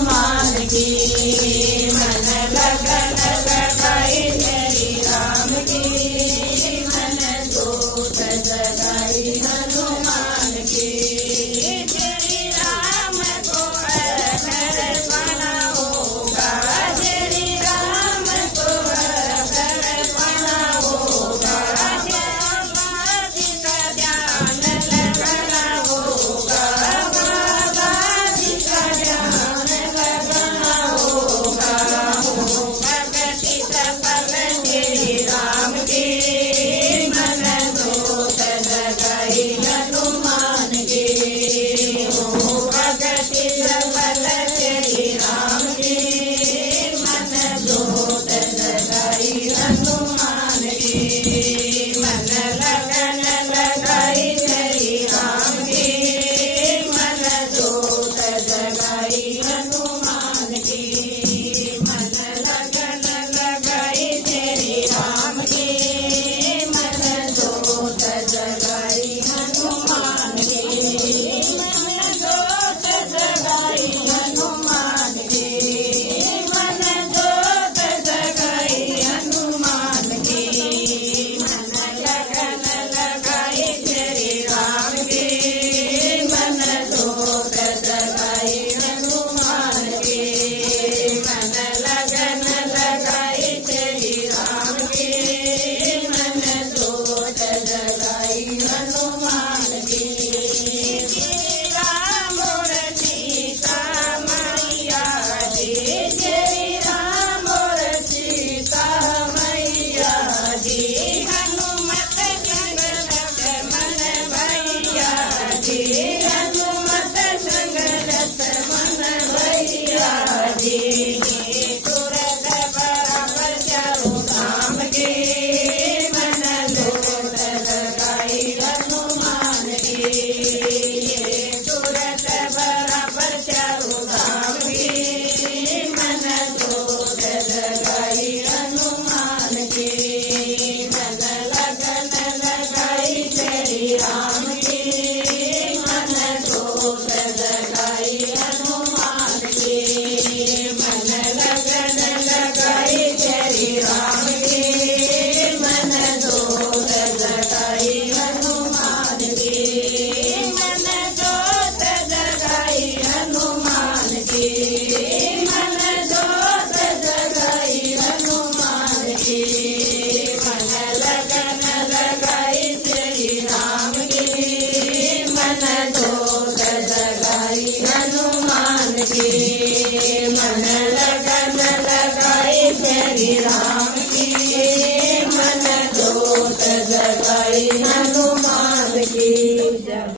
हनुमान की। मन लगन लगाई श्री राम की, मन जोत जगाई हनुमान की। श्री राम को अर्पण होगा, श्री राम को अर्पण होगा। बाबा जी का ध्यान लगाना होगा, बाबा जी का ध्यान लगाना होगा। भक्ति सफल श्री राम की, मन जोत जगाई हनुमान की। भक्ति सफल श्री राम की, मन जोत जगाई हनुमान की। मन लगन लगाई श्री राम की, मन जोत जगाई हनुमान की। मन लगन लगाई श्री राम की, मन जोत जगाई हनुमान की। मन जोत जगाई हनुमान की, मन जोत जगाई हनुमान की। मन लगन लगाई श्री राम की, मन जोत जगाई हनुमान की। मन लगन लगाई श्री राम की, मन जोत जगाई हनुमान की। श्री राम और सीता मैया जी, श्री राम और सीता मैया जी। हनुमत संग लक्ष्मण भैया जी, हनुमत संग लक्ष्मण भैया जी। तुरंत बराबर चारों धाम की, मन जोत जगाई हनुमान की। तुरंत बराबर चारों धाम की, मन जोत जगाई हनुमान की। मन लगन लगाई श्री राम की, मन जोत जगाई हनुमान की। मन लगन लगाई श्री राम की, मन जोत जगाई हनुमान की। मन जोत जगाई हनुमान की, मन जोत जगाई हनुमान की। मन लगन लगाई श्री राम की, मन जोत जगाई हनुमान की। मन लगन लगाई श्री राम